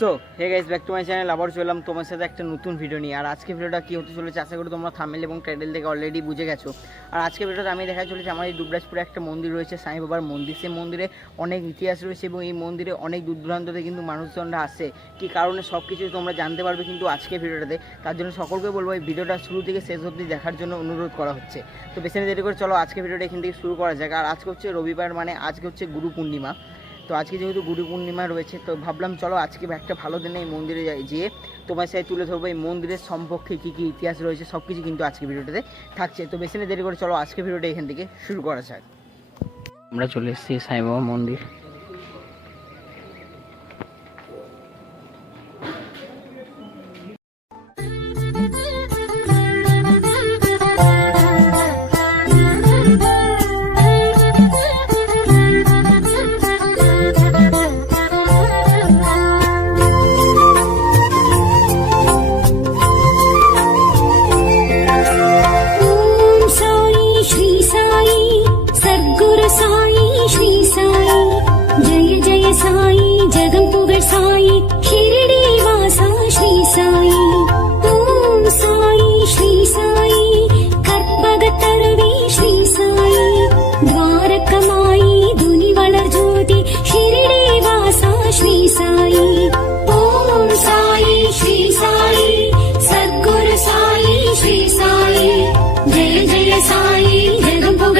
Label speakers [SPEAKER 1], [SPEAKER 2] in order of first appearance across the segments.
[SPEAKER 1] So hey guys back to my channel আবার চললাম তোমার সাথে একটা নতুন ভিডিও নিয়ে। আর আজকে ভিডিওটা কী হতে চলেছে, আশা করি তোমরা থামেল এবং টাইটেল থেকে অলরেডি বুঝে গেছো। আর আজকে ভিডিওটা আমি দেখা চলেছে, আমার এই দুবরাজপুরে একটা মন্দির রয়েছে, সাই বাবার মন্দির। সেই মন্দিরে অনেক ইতিহাস রয়েছে এবং এই মন্দিরে অনেক দূর দূরান্ততে কিন্তু মানুষজনরা আসে। কি কারণে সব কিছু তোমরা জানতে পারবে কিন্তু আজকে ভিডিওটাতে তার জন্য সকলকে বলব, এই ভিডিওটা শুরু থেকে শেষ অবধি দেখার জন্য অনুরোধ করা হচ্ছে। তো বেশি দেরি করে চলো আজকে ভিডিওটা এখান থেকে শুরু করা যাক। আর আজকে হচ্ছে রবিবার মানে আজকে হচ্ছে গুরু পূর্ণিমা। তো আজকে যেহেতু গুরু পূর্ণিমা রয়েছে, তো ভাবলাম চলো আজকে একটা ভালো দিনে এই মন্দিরে যাই, যেয়ে তোমার সাথে তুলে ধরবো এই মন্দিরের সম্পর্কে কী কী ইতিহাস রয়েছে, সব কিছু কিন্তু আজকে ভিডিওটাতে থাকছে। তো বেশি না দেরি করে চলো আজকে ভিডিওটা এখান থেকে শুরু করা যাক। আমরা চলে এসেছি সাইবাবা মন্দির।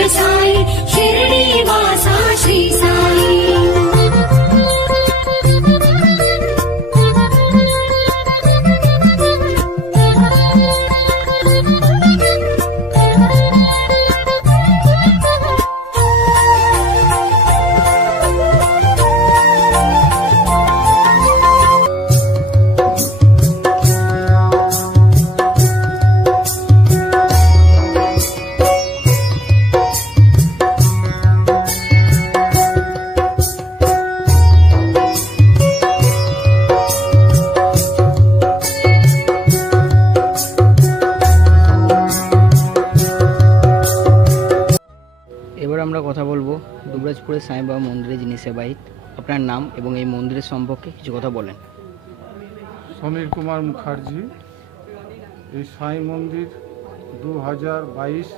[SPEAKER 2] साई शि वासा श्री साई।
[SPEAKER 1] সেবাহিত আপনার নাম এবং এই মন্দিরের সম্পর্কে কিছু কথা বলেন।
[SPEAKER 3] সমীর কুমার মুখার্জি, এই সাই মন্দির দু হাজার বাইশ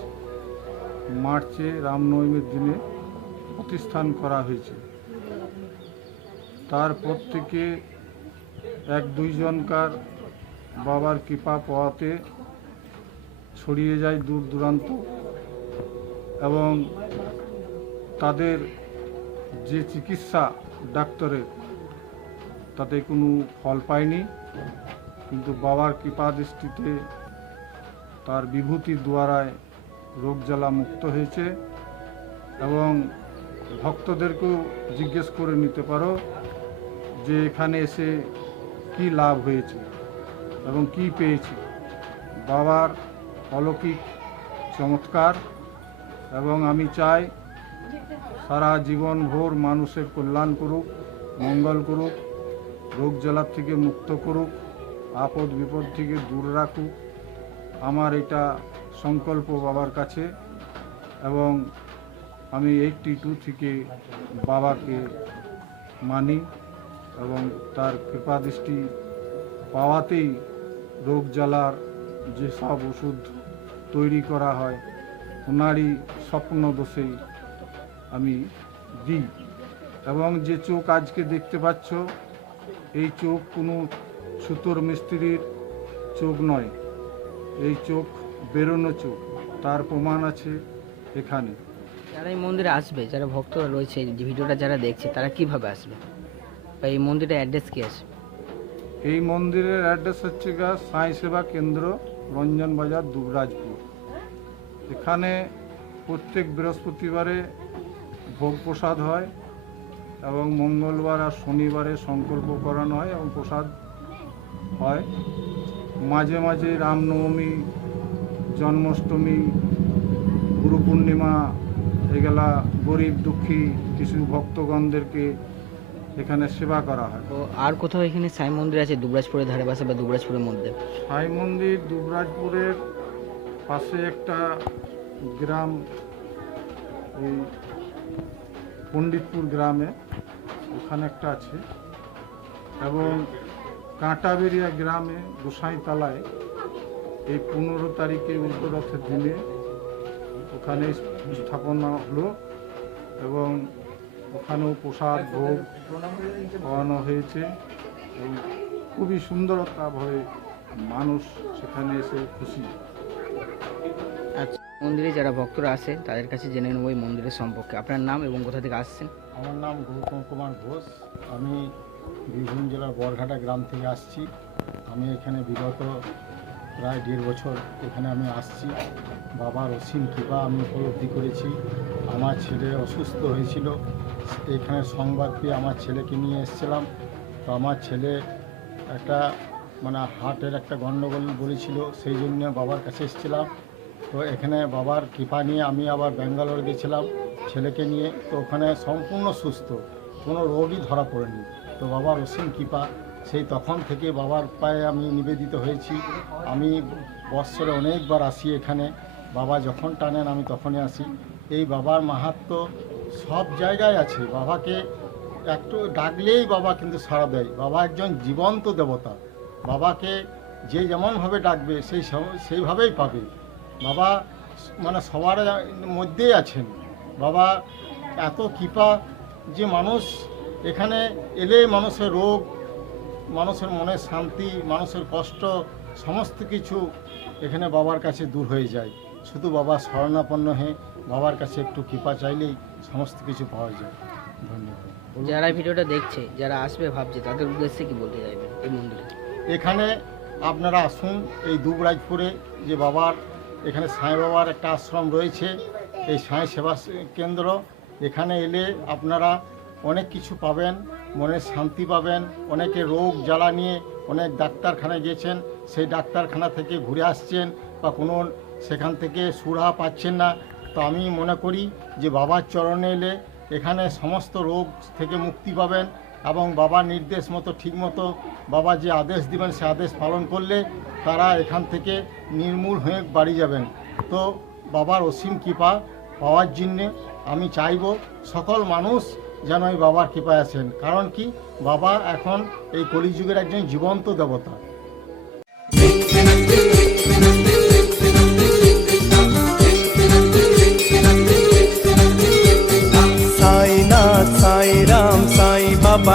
[SPEAKER 3] মার্চে রামনবমীর দিনে প্রতিষ্ঠান করা হয়েছে। তারপর থেকে এক দুইজনকার বাবার কৃপা পাওয়াতে ছড়িয়ে যায় দূর দূরান্ত এবং তাদের যে চিকিৎসা ডাক্তারের, তাতে কোনো ফল পায়নি, কিন্তু বাবার কৃপা দৃষ্টিতে তার বিভূতির দ্বারায় রোগ জ্বালা মুক্ত হয়েছে এবং ভক্তদেরকেও জিজ্ঞেস করে নিতে পারো যে এখানে এসে কি লাভ হয়েছে এবং কি পেয়েছে। বাবার অলৌকিক চমৎকার এবং আমি চাই সারা জীবন ভোর মানুষের কল্যাণ করুক, মঙ্গল করুক, রোগ জ্বালার থেকে মুক্ত করুক, আপদ বিপদ থেকে দূর রাখুক। আমার এটা সংকল্প বাবার কাছে এবং আমি এইটটি টু থেকে বাবাকে মানি এবং তার কৃপাদৃষ্টি পাওয়াতেই রোগ জ্বালার যেসব ওষুধ তৈরি করা হয়, ওনারই স্বপ্ন দোষেই আমি দিই। এবং যে চোখ আজকে দেখতে পাচ্ছ এই চোখ কোনো সুতোর মিস্ত্রির চোখ নয়। এই চোখ বেরোনো চোখ তার প্রমাণ আছে এখানে।
[SPEAKER 1] যারা এই মন্দিরে আসবে যারা ভক্তরা রয়েছে এই যে ভিডিওটা যারা দেখছে তারা কীভাবে আসবে? বা এই মন্দিরের অ্যাড্রেস কি আছে?
[SPEAKER 3] এই মন্দিরের অ্যাড্রেস হচ্ছে গা সাই সেবা কেন্দ্র রঞ্জন বাজার দুবরাজপুর। এখানে প্রত্যেক বৃহস্পতিবারে ভোগ প্রসাদ হয় এবং মঙ্গলবার আর শনিবারে সংকল্প করানো হয় এবং প্রসাদ হয়। মাঝে মাঝে রামনবমী জন্মাষ্টমী গুরু পূর্ণিমা এগুলা গরিব দুঃখী কিছু ভক্তগণদেরকে এখানে সেবা করা হয়।
[SPEAKER 1] তো আর কোথাও এখানে সাই মন্দির আছে দুবরাজপুরের ধারে পাশে বা দুবরাজপুরের মধ্যে?
[SPEAKER 3] সাই মন্দির দুবরাজপুরের পাশে একটা গ্রাম এই পণ্ডিতপুর গ্রামে, ওখানে একটা আছে। এবং কাঁটাবেরিয়া গ্রামে, গোসাইতলায় এই পনেরো তারিখে উল্টোরথের দিনে ওখানে স্থাপনা হলো এবং ওখানেও প্রসাদ ভোগ খাওয়ানো হয়েছে। এবং খুবই সুন্দরতাভাবে মানুষ সেখানে এসে খুশি।
[SPEAKER 1] মন্দিরে যারা ভক্তরা আসে তাদের কাছে জেনে নেব এই মন্দিরের সম্পর্কে। আপনার নাম এবং কোথা থেকে আসছেন?
[SPEAKER 4] আমার নাম গৌতম কুমার ঘোষ। আমি বীরভূম জেলার বরঘাটা গ্রাম থেকে আসছি। আমি এখানে বিগত প্রায় দেড় বছর এখানে আমি আসছি। বাবার অসীম কৃপা আমি উপলব্ধি করেছি। আমার ছেলে অসুস্থ হয়েছিল। এখানে সংবাদ পেয়ে আমার ছেলেকে নিয়ে এসেছিলাম। তো আমার ছেলে একটা মানে হার্টের একটা গণ্ডগোল বলেছিল, সেই জন্য বাবার কাছে এসেছিলাম। তো এখানে বাবার কৃপা নিয়ে আমি আবার ব্যাঙ্গালোর গেছিলাম ছেলেকে নিয়ে। তো ওখানে সম্পূর্ণ সুস্থ, কোনো রোগই ধরা পড়েনি। তো বাবার অসীম কৃপা, সেই তখন থেকে বাবার পায়ে আমি নিবেদিত হয়েছি। আমি বৎসরে অনেকবার আসি এখানে। বাবা যখন টানেন আমি তখনই আসি। এই বাবার মাহাত্ম সব জায়গায় আছে। বাবাকে একটু ডাকলেই বাবা কিন্তু সাড়া দেয়। বাবা একজন জীবন্ত দেবতা। বাবাকে যে যেমনভাবে ডাকবে, সেই সেইভাবেই পাবে। বাবা মানে সবার মধ্যেই আছেন। বাবা এত কৃপা যে মানুষ এখানে এলে মানুষের রোগ মানুষের মনের শান্তি মানুষের কষ্ট সমস্ত কিছু এখানে বাবার কাছে দূর হয়ে যায়। শুধু বাবা শরণাপন্ন হয়ে বাবার কাছে একটু কৃপা চাইলেই সমস্ত কিছু পাওয়া যায়। ধন্যবাদ।
[SPEAKER 1] যারা ভিডিওটা দেখছে যারা আসবে ভাবছে তাদের উদ্দেশ্যে কি বলতে চাইবেন এই মন্দিরে?
[SPEAKER 4] এখানে আপনারা আসুন এই দুবরাজপুরে যে বাবার এখানে সাঁই বাবার একটা আশ্রম রয়েছে। এই সাঁই সেবা কেন্দ্র, এখানে এলে আপনারা অনেক কিছু পাবেন, মনের শান্তি পাবেন, অনেকে রোগ জ্বালা নিয়ে অনেক ডাক্তারখানায় গিয়েছেন সেই ডাক্তারখানা থেকে ঘুরে আসছেন বা কোনো সেখান থেকে সুরাহা পাচ্ছেন না। তো আমি মনে করি যে বাবার চরণে এলে এখানে সমস্ত রোগ থেকে মুক্তি পাবেন। এবং বাবার নির্দেশ মতো ঠিকমতো বাবা যে আদেশ দিবেন, সে আদেশ পালন করলে তারা এখান থেকে নির্মূল হয়ে বাড়ি যাবেন। তো বাবার অসীম কৃপা পাওয়ার জন্যে আমি চাইব সকল মানুষ যেন এই বাবার কৃপায় আসেন কারণ কি? বাবা এখন এই কলিযুগের একজন জীবন্ত দেবতা।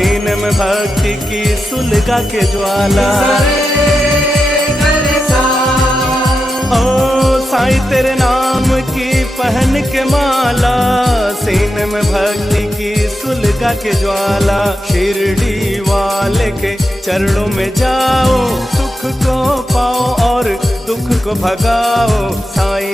[SPEAKER 5] सीन में भक्ति की सुलगा के ज्वाला। साई तेरे नाम की पहन के माला। सीन में भक्ति की सुलगा के ज्वाला। शिरडी वाले के चरणों में जाओ, सुख को पाओ और दुख को भगाओ। साई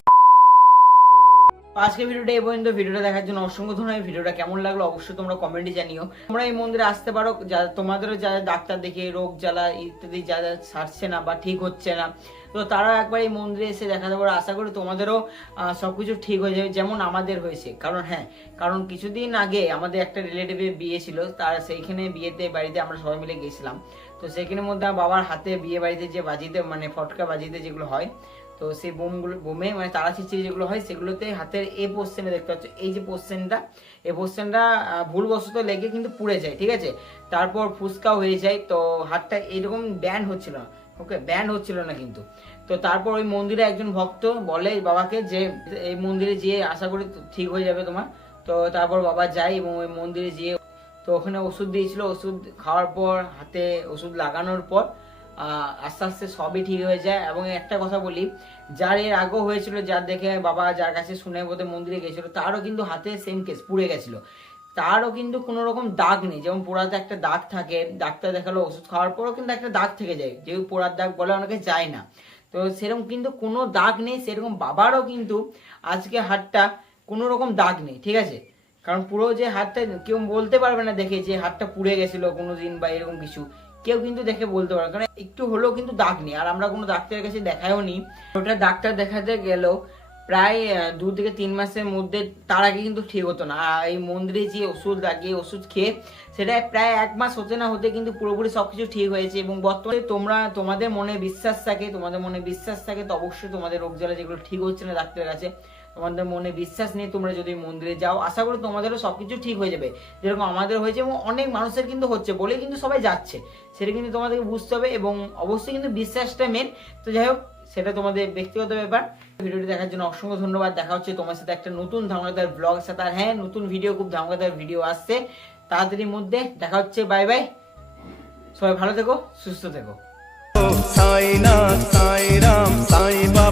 [SPEAKER 1] আজকে ভিডিওটা এই পর্যন্ত। ভিডিওটা দেখার জন্য অসংখ্য ধন্যবাদ। ভিডিওটা কেমন লাগল অবশ্যই তোমরা কমেন্টে জানিও। তোমরা এই মন্দিরে আসতে পারো। যা তোমাদেরও যারা ডাক্তার দেখে রোগ জ্বালা ইত্যাদি যা সারছে না বা ঠিক হচ্ছে না তো তারা একবার এই মন্দিরে এসে দেখাতে পারো। আশা করি তোমাদেরও আহ, সবকিছু ঠিক হয়ে যাবে যেমন আমাদের হয়েছে। কারণ হ্যাঁ কারণ কিছুদিন আগে আমাদের একটা রিলেটিভের বিয়ে ছিল তার সেইখানে বিয়েতে বাড়িতে আমরা সবাই মিলে গেছিলাম। তো সেখানের মধ্যে বাবার হাতে বিয়ে বাড়িতে যে বাজিতে মানে ফটকা বাজিতে যেগুলো হয়, তো সেই বোমগুলো, বোমে মানে তারা ছিচড়ি যেগুলো হয়, সেগুলোতে হাতের এই পোর্শনে দেখতে পাচ্ছ, এই যে পোর্শনটা এই পোর্শনটা ভুলবশত লেগে কিন্তু পুড়ে যায়, ঠিক আছে? তারপর ফুসকাও হয়ে যায়, তো হাতটা এরকম ব্যান হচ্ছিল না, ওকে? ব্যান হচ্ছিল না কিন্তু। তো তারপর ওই মন্দিরে একজন ভক্ত বলে বাবাকে যে, এই মন্দিরে যেয়ে আশা করি ঠিক হয়ে যাবে তোমার। তো তারপর বাবা যায় এবং ওই মন্দিরে যেয়ে তো ওখানে ওষুধ দিয়েছিল, ওষুধ খাওয়ার পর, হাতে ওষুধ লাগানোর পর আস্তে আস্তে সবই ঠিক হয়ে যায়। এবং একটা কথা বলি, যার এর আগেও হয়েছিল, যার দেখে বাবা যার কাছে শুনে বোধহয় মন্দিরে গেছিল তারও কিন্তু হাতে সেম কেস পুড়ে গেছিল। তারও কিন্তু কোনো রকম দাগ নেই, যেমন পোড়াতে একটা দাগ থাকে, ডাক্তার দেখাল ওষুধ খাওয়ার পরও কিন্তু একটা দাগ থেকে যায়, যেহেতু পোড়ার দাগ বলে অনেকে যায় না। তো সেরকম কিন্তু কোনো দাগ নেই, সেরকম বাবারও কিন্তু আজকে হাতটা কোনো রকম দাগ নেই, ঠিক আছে? কারণ পুরো যে হাতটা কেউ বলতে পারবে না দেখে যে হাতটা পুড়ে গেছিল কোনো দিন বা এরকম কিছু। কেউ কিন্তু দেখে বলতে পারবে কারণ একটু হলেও কিন্তু দাগ নেই। আর আমরা কোনো ডাক্তারের কাছে দেখাও নি। ওটা ডাক্তার দেখাতে গেলেও প্রায় দু থেকে তিন মাসের মধ্যে তার আগে কিন্তু ঠিক হতো না। আর এই মন্দিরে যে ওষুধ লাগিয়ে ওষুধ খেয়ে সেটা প্রায় এক মাস হতে না হতে কিন্তু পুরোপুরি সবকিছু ঠিক হয়েছে এবং বর্তমানে তোমরা, তোমাদের মনে বিশ্বাস থাকে, তোমাদের মনে বিশ্বাস থাকে, তো অবশ্যই তোমাদের রোগ জ্বালা যেগুলো ঠিক হচ্ছে না ডাক্তারের কাছে তোমাদের মনে বিশ্বাস নিয়ে তোমরা যদি মন্দিরে যাও, আশা করি তোমাদেরও সব কিছু ঠিক হয়ে যাবে। যেরকম আমাদের হয়েছে এবং অনেক মানুষের কিন্তু হচ্ছে, বলে কিন্তু সবাই যাচ্ছে। সেটা কিন্তু তোমাদেরকে বুঝতে হবে এবং অবশ্যই কিন্তু বিশ্বাসটা মেন তো যাই হোক, সেটা তোমাদের ব্যক্তিগত ব্যাপার। ভিডিওটি দেখার জন্য অসংখ্য ধন্যবাদ। দেখা হচ্ছে তোমার সাথে একটা নতুন ধামাকাদার ব্লগ সাথে। আর হ্যাঁ নতুন ভিডিও খুব ধামাকাদার ভিডিও আসছে। তাড়াতাড়ির মধ্যে দেখা হচ্ছে। বাই বাই সবাই ভালো থেকো, সুস্থ থেকো।
[SPEAKER 5] সাই না, সাই রাম, সাই বাবা।